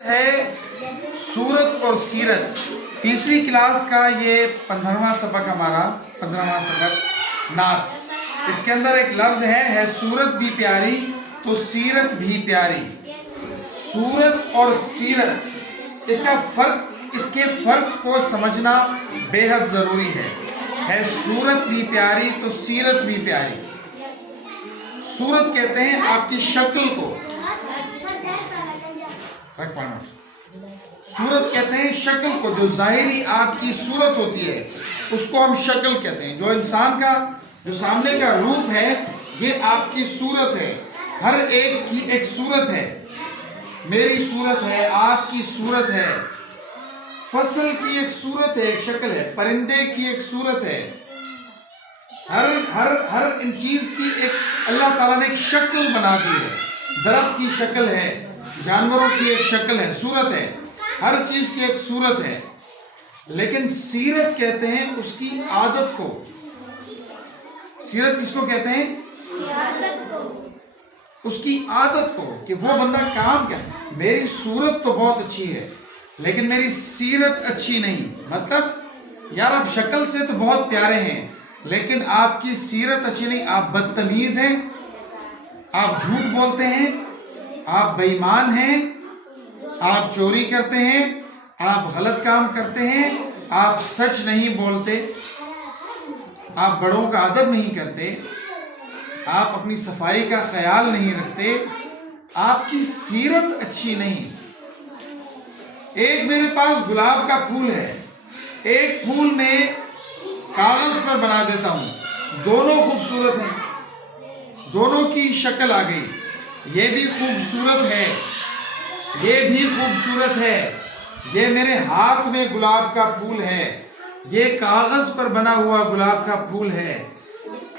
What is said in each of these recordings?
ہے سورت اور سیرت. تیسری کلاس کا یہ 15واں سبق ہمارا 15واں سبق نعت. اس کے اندر ایک لفظ ہے سورت بھی پیاری تو سیرت بھی پیاری. سورت اور سیرت اس کے فرق کو سمجھنا بے حد ضروری ہے سورت بھی پیاری تو سیرت بھی پیاری. سورت کہتے ہیں آپ کی شکل کو. صورت کہتے ہیں شکل کو، جو ظاہری آپ کی صورت ہوتی ہے اس کو ہم شکل کہتے ہیں. جو انسان کا جو سامنے کا روپ ہے یہ آپ کی صورت ہے. ہر ایک کی ایک صورت ہے. میری صورت ہے، آپ کی صورت ہے، فصل کی ایک صورت ہے، ایک شکل ہے، پرندے کی ایک صورت ہے. ہر ان چیز کی ایک اللہ تعالیٰ نے ایک شکل بنا دی ہے. درخت کی شکل ہے، جانوروں کی ایک شکل ہے، صورت ہے. ہر چیز کی ایک صورت ہے. لیکن سیرت کہتے ہیں اس کی عادت کو. سیرت کس کو کہتے ہیں؟ اس کی عادت کو، کہ وہ بندہ کام کیا. میری صورت تو بہت اچھی ہے لیکن میری سیرت اچھی نہیں. مطلب یار آپ شکل سے تو بہت پیارے ہیں لیکن آپ کی سیرت اچھی نہیں. آپ بدتمیز ہیں، آپ جھوٹ بولتے ہیں، آپ بے ایمان ہیں، آپ چوری کرتے ہیں، آپ غلط کام کرتے ہیں، آپ سچ نہیں بولتے، آپ بڑوں کا ادب نہیں کرتے، آپ اپنی صفائی کا خیال نہیں رکھتے. آپ کی سیرت اچھی نہیں. ایک میرے پاس گلاب کا پھول ہے، ایک پھول میں کاغذ پر بنا دیتا ہوں، دونوں خوبصورت ہیں، دونوں کی شکل آ گئی. یہ بھی خوبصورت ہے، یہ بھی خوبصورت ہے. یہ میرے ہاتھ میں گلاب کا پھول ہے، یہ کاغذ پر بنا ہوا گلاب کا پھول ہے.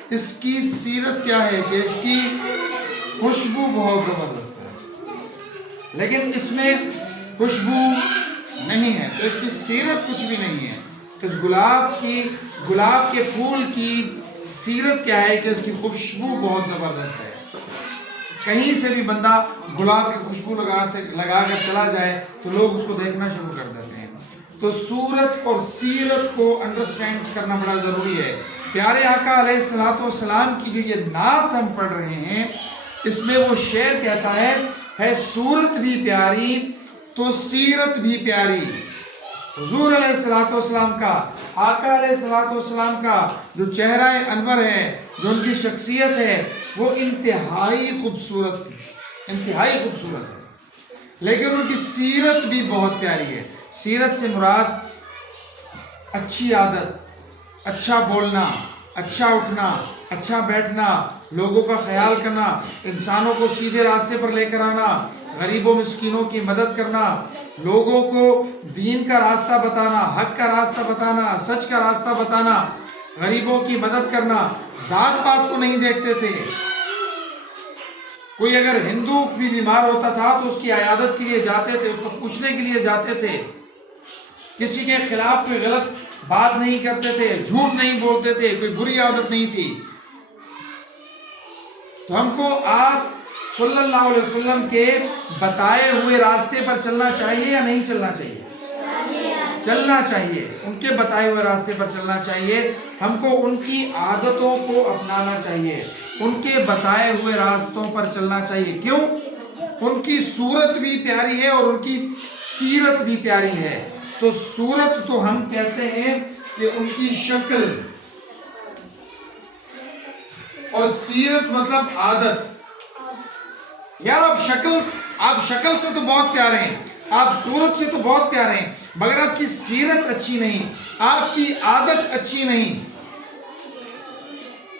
اس کی سیرت کیا ہے کہ اس کی خوشبو بہت زبردست ہے لیکن اس میں خوشبو نہیں ہے تو اس کی سیرت کچھ بھی نہیں ہے. اس گلاب کے پھول کی سیرت کیا ہے کہ اس کی خوشبو بہت زبردست ہے. کہیں سے بھی بندہ گلاب کی خوشبو لگا کر چلا جائے تو لوگ اس کو دیکھنا شروع کر دیتے ہیں. تو سورت اور سیرت کو انڈرسٹینڈ کرنا بڑا ضروری ہے. پیارے آقا علیہ الصلوۃ والسلام کی جو یہ نعت ہم پڑھ رہے ہیں اس میں وہ شعر کہتا ہے سورت بھی پیاری تو سیرت بھی پیاری. حضور علیہ الصلوۃ والسلام کا، آقا علیہ الصلوۃ والسلام کا جو چہرہ انور ہے، جو ان کی شخصیت ہے وہ انتہائی خوبصورت ہے لیکن ان کی سیرت بھی بہت پیاری ہے. سیرت سے مراد اچھی عادت، اچھا بولنا، اچھا اٹھنا، اچھا بیٹھنا، لوگوں کا خیال کرنا، انسانوں کو سیدھے راستے پر لے کر آنا، غریبوں مسکینوں کی مدد کرنا، لوگوں کو دین کا راستہ بتانا، حق کا راستہ بتانا، سچ کا راستہ بتانا، غریبوں کی مدد کرنا. ذات پات کو نہیں دیکھتے تھے. کوئی اگر ہندو بھی بیمار ہوتا تھا تو اس کی عیادت کے لیے جاتے تھے، اس کو پوچھنے کے لیے جاتے تھے. کسی کے خلاف کوئی غلط بات نہیں کرتے تھے، جھوٹ نہیں بولتے تھے، کوئی بری عادت نہیں تھی. تو ہم کو آپ صلی اللہ علیہ وسلم کے بتائے ہوئے راستے پر چلنا چاہیے یا نہیں چلنا چاہیے؟ چلنا چاہیے. ان کے بتائے ہوئے راستے پر چلنا چاہیے. ہم کو ان کی عادتوں کو اپنانا چاہیے، ان کے بتائے ہوئے راستوں پر چلنا چاہیے. کیوں؟ ان کی صورت بھی پیاری ہے اور ان کی سیرت بھی پیاری ہے. تو صورت تو ہم کہتے ہیں کہ ان کی شکل، اور سیرت مطلب عادت. یار آپ شکل سے تو بہت پیارے ہیں، آپ صورت سے تو بہت پیارے ہیں مگر آپ کی سیرت اچھی نہیں، آپ کی عادت اچھی نہیں.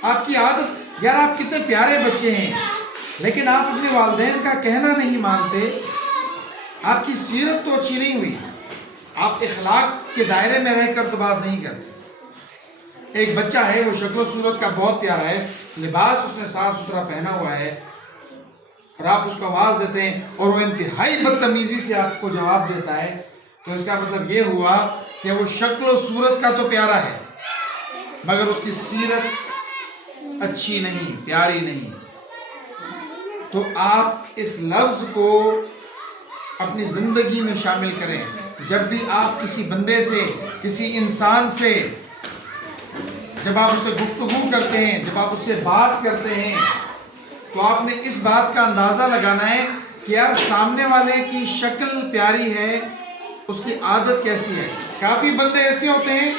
آپ کی عادت، یار آپ کتنے پیارے بچے ہیں لیکن آپ اپنے والدین کا کہنا نہیں مانتے. آپ کی سیرت تو اچھی نہیں ہوئی. آپ اخلاق کے دائرے میں رہ کر تو بات نہیں کرتے. ایک بچہ ہے، وہ شکل و صورت کا بہت پیارا ہے، لباس اس نے صاف ستھرا پہنا ہوا ہے اور آپ اس کو آواز دیتے ہیں اور وہ انتہائی بدتمیزی سے آپ کو جواب دیتا ہے تو اس کا مطلب یہ ہوا کہ وہ شکل و صورت کا تو پیارا ہے مگر اس کی سیرت اچھی نہیں، پیاری نہیں. تو آپ اس لفظ کو اپنی زندگی میں شامل کریں. جب بھی آپ کسی بندے سے، کسی انسان سے، جب آپ اس سے گفتگو کرتے ہیں، جب آپ اس سے بات کرتے ہیں، تو آپ نے اس بات کا اندازہ لگانا ہے کہ یار سامنے والے کی شکل پیاری ہے، اس کی عادت کیسی ہے. کافی بندے ایسے ہوتے ہیں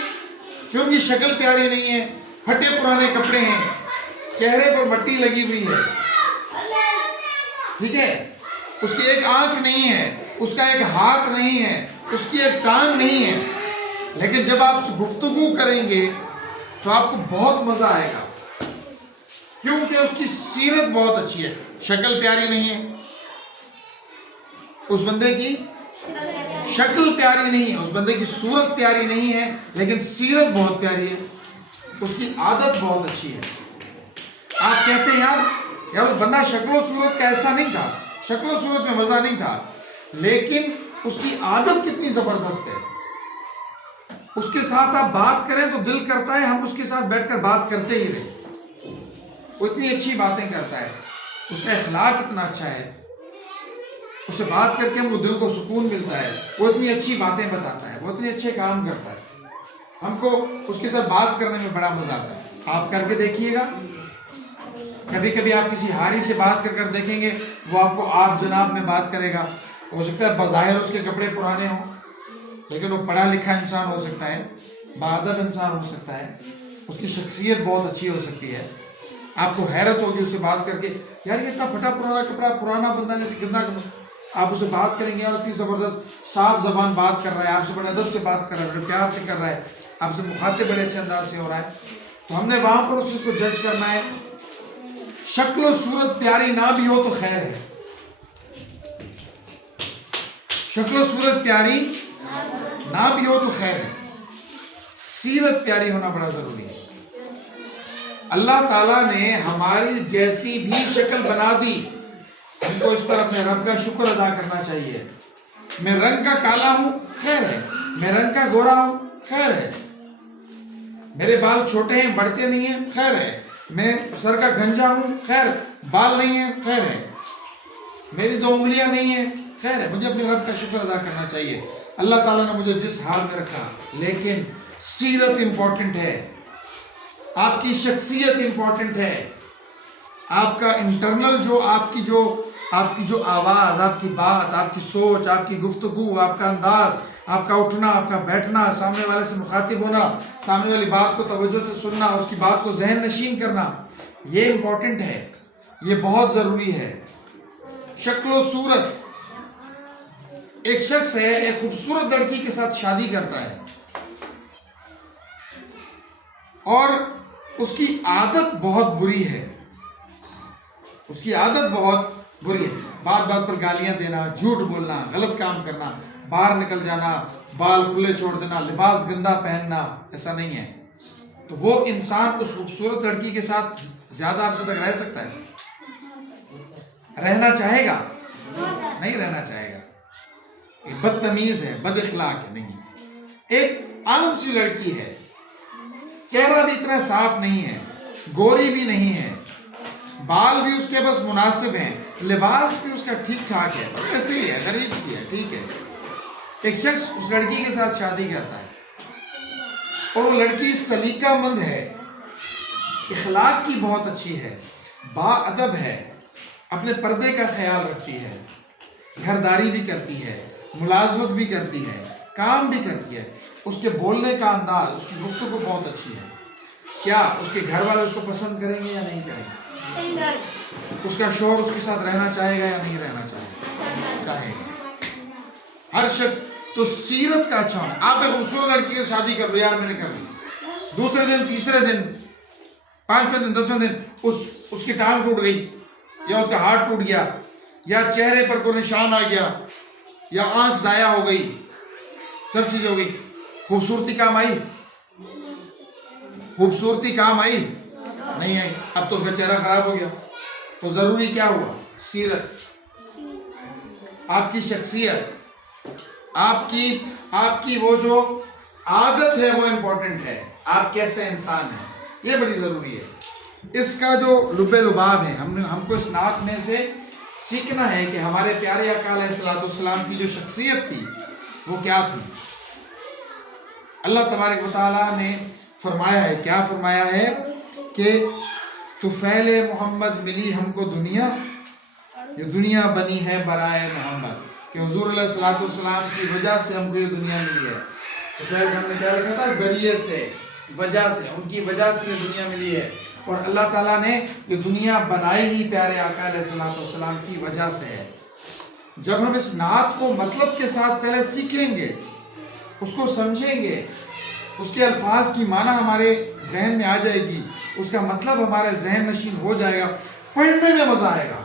کہ ان کی شکل پیاری نہیں ہے، پھٹے پرانے کپڑے ہیں، چہرے پر مٹی لگی ہوئی ہے، ٹھیک ہے، اس کی ایک آنکھ نہیں ہے، اس کا ایک ہاتھ نہیں ہے، اس کی ایک ٹانگ نہیں ہے، لیکن جب آپ گفتگو کریں گے تو آپ کو بہت مزہ آئے گا، کیونکہ اس کی سیرت بہت اچھی ہے. شکل پیاری نہیں ہے، اس بندے کی شکل پیاری نہیں ہے، اس بندے کی صورت پیاری نہیں ہے، لیکن سیرت بہت پیاری ہے، اس کی عادت بہت اچھی ہے. آپ کہتے ہیں یار وہ بندہ شکل و صورت کا ایسا نہیں تھا، شکل و صورت میں مزہ نہیں تھا، لیکن اس کی عادت کتنی زبردست ہے. اس کے ساتھ آپ بات کریں تو دل کرتا ہے ہم اس کے ساتھ بیٹھ کر بات کرتے ہی رہے. وہ اتنی اچھی باتیں کرتا ہے، اس کا اخلاق اتنا اچھا ہے، اس سے بات کر کے ہم کو دل کو سکون ملتا ہے. وہ اتنی اچھی باتیں بتاتا ہے، وہ اتنے اچھے کام کرتا ہے، ہم کو اس کے ساتھ بات کرنے میں بڑا مزہ آتا ہے. آپ کر کے دیکھیے گا. کبھی کبھی آپ کسی حاری سے بات کر دیکھیں گے، وہ آپ کو آپ جناب میں بات کرے گا. ہو سکتا ہے بظاہر اس کے کپڑے پرانے ہوں، لیکن وہ پڑھا لکھا انسان ہو سکتا ہے، باادب انسان ہو سکتا ہے، اس کی شخصیت بہت اچھی ہو سکتی ہے. آپ کو حیرت ہوگی اس سے بات کر کے، یار یہ اتنا پھٹا پرانا کپڑا، پرانا بندہ جیسے گندا کپڑا. آپ اسے بات کریں گے، یار اتنی زبردست صاف زبان بات کر رہا ہے، آپ سے بڑے ادب سے بات کر رہا ہے، بڑے پیار سے کر رہا ہے، آپ سے مخاطب بڑے اچھے انداز سے ہو رہا ہے. تو ہم نے وہاں پر اس چیز کو جج کرنا ہے. شکل و صورت پیاری نہ بھی ہو تو خیر ہے، شکل و صورت پیاری نہ بھی ہو تو خیر ہے، سیرت پیاری ہونا بڑا ضروری ہے. اللہ تعالیٰ نے ہماری جیسی بھی شکل بنا دی، ہم کو اس پر اپنے رب کا شکر ادا کرنا چاہیے. میں رنگ کا کالا ہوں، خیر ہے. میں رنگ کا گورا ہوں، خیر ہے. میرے بال چھوٹے ہیں، بڑھتے نہیں ہیں، خیر ہے. میں سر کا گنجا ہوں، خیر. بال نہیں ہیں، خیر ہے. میری 2 انگلیاں نہیں ہیں، خیر ہے. مجھے اپنے رب کا شکر ادا کرنا چاہیے. اللہ تعالیٰ نے مجھے جس حال میں رکھا، لیکن سیرت امپورٹنٹ ہے، آپ کی شخصیت امپورٹنٹ ہے. آپ کا انٹرنل آپ کی جو آواز، آپ کی بات، آپ کی سوچ، آپ کی گفتگو، آپ کا انداز، آپ کا اٹھنا، آپ کا بیٹھنا، سامنے والے سے مخاطب ہونا، سامنے والی بات کو توجہ سے سننا، اس کی بات کو ذہن نشین کرنا، یہ امپورٹنٹ ہے، یہ بہت ضروری ہے. شکل و صورت. ایک شخص ہے، ایک خوبصورت لڑکی کے ساتھ شادی کرتا ہے اور اس کی عادت بہت بری ہے، اس کی عادت بہت بری ہے. بات بات پر گالیاں دینا، جھوٹ بولنا، غلط کام کرنا، باہر نکل جانا، بال کھلے چھوڑ دینا، لباس گندا پہننا. ایسا نہیں ہے. تو وہ انسان اس خوبصورت لڑکی کے ساتھ زیادہ عرصے تک رہ سکتا ہے؟ رہنا چاہے گا؟ نہیں رہنا چاہے گا. یہ بدتمیز ہے، بد اخلاق ہے. نہیں. ایک عام سی لڑکی ہے، چہرہ بھی اتنا صاف نہیں ہے، گوری بھی نہیں ہے، بال بھی اس کے بس مناسب ہیں، لباس بھی اس کا ٹھیک ٹھاک ہے، ایسے ہی ہے، غریب سی ہے، ٹھیک ہے. ایک شخص اس لڑکی کے ساتھ شادی کرتا ہے اور وہ لڑکی سلیقہ مند ہے، اخلاق کی بہت اچھی ہے، با ادب ہے، اپنے پردے کا خیال رکھتی ہے، گھرداری بھی کرتی ہے، ملازمت بھی کرتی ہے، کام بھی کرتی ہے. اس کے بولنے کا انداز، اس کی گفتگو بہت اچھی ہے. کیا اس کے گھر والے اس کو پسند کریں گے یا نہیں کریں گے؟ اس کا شوہر اس کے ساتھ رہنا چاہے گا یا نہیں رہنا چاہے گا؟ ہر شخص. تو سیرت کا اچھا ہونا. آپ ایک خوبصورت لڑکی سے شادی کر لو، یار میں نے کر لی، دوسرے دن، تیسرے دن، 5ویں دن، 10ویں دن اس کی ٹانگ ٹوٹ گئی، یا اس کا ہاتھ ٹوٹ گیا، یا چہرے پر کوئی نشان آ گیا، یا آنکھ ضائع ہو گئی، سب چیز ہو گئی. خوبصورتی کام آئی؟ خوبصورتی کام آئی؟ نہیں آئی. اب تو اس کا چہرہ خراب ہو گیا. تو ضروری کیا ہوا؟ سیرت. آپ کی شخصیت، آپ کی وہ جو عادت ہے وہ امپورٹنٹ ہے. آپ کیسے انسان ہیں، یہ بڑی ضروری ہے. اس کا جو لب لباب ہے، ہم کو اس نعت میں سے سیکھنا ہے کہ ہمارے پیارے آقا علیہ الصلوۃ والسلام کی جو شخصیت تھی وہ کیا تھی. اللہ تبارک و تعالیٰ نے فرمایا ہے، کیا فرمایا ہے کہ طفیل محمد ملی ہم کو دنیا، یہ دنیا بنی ہے برائے محمد، کہ حضور علیہ الصلوۃ والسلام کی وجہ سے ہم کو یہ دنیا ملی ہے. طفیل ہم نے کیا لکھا تھا؟ ذریعے سے، وجہ سے، ان کی وجہ سے یہ دنیا ملی ہے. اور اللہ تعالیٰ نے یہ دنیا بنائی ہی پیارے آقا علیہ الصلوۃ والسلام کی وجہ سے ہے. جب ہم اس نعت کو مطلب کے ساتھ پہلے سیکھیں گے، اس کو سمجھیں گے، اس کے الفاظ کی معنی ہمارے ذہن میں آ جائے گی، اس کا مطلب ہمارے ذہن نشین ہو جائے گا، پڑھنے میں مزہ آئے گا.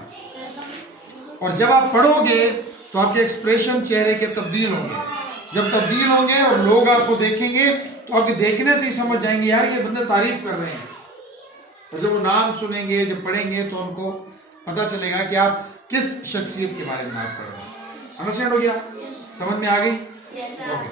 اور جب آپ پڑھو گے تو آپ کے ایکسپریشن چہرے کے تبدیل ہوں گے. جب تبدیل ہوں گے اور لوگ آپ کو دیکھیں گے تو آپ کے دیکھنے سے ہی سمجھ جائیں گے یار یہ بندے تعریف کر رہے ہیں. اور جب وہ نام سنیں گے، جب پڑھیں گے تو ان کو پتہ چلے گا کہ آپ کس شخصیت کے بارے میں بات کر رہے ہیں. انڈرسٹینڈ ہو گیا؟ سمجھ میں آ گئی؟ اوکے.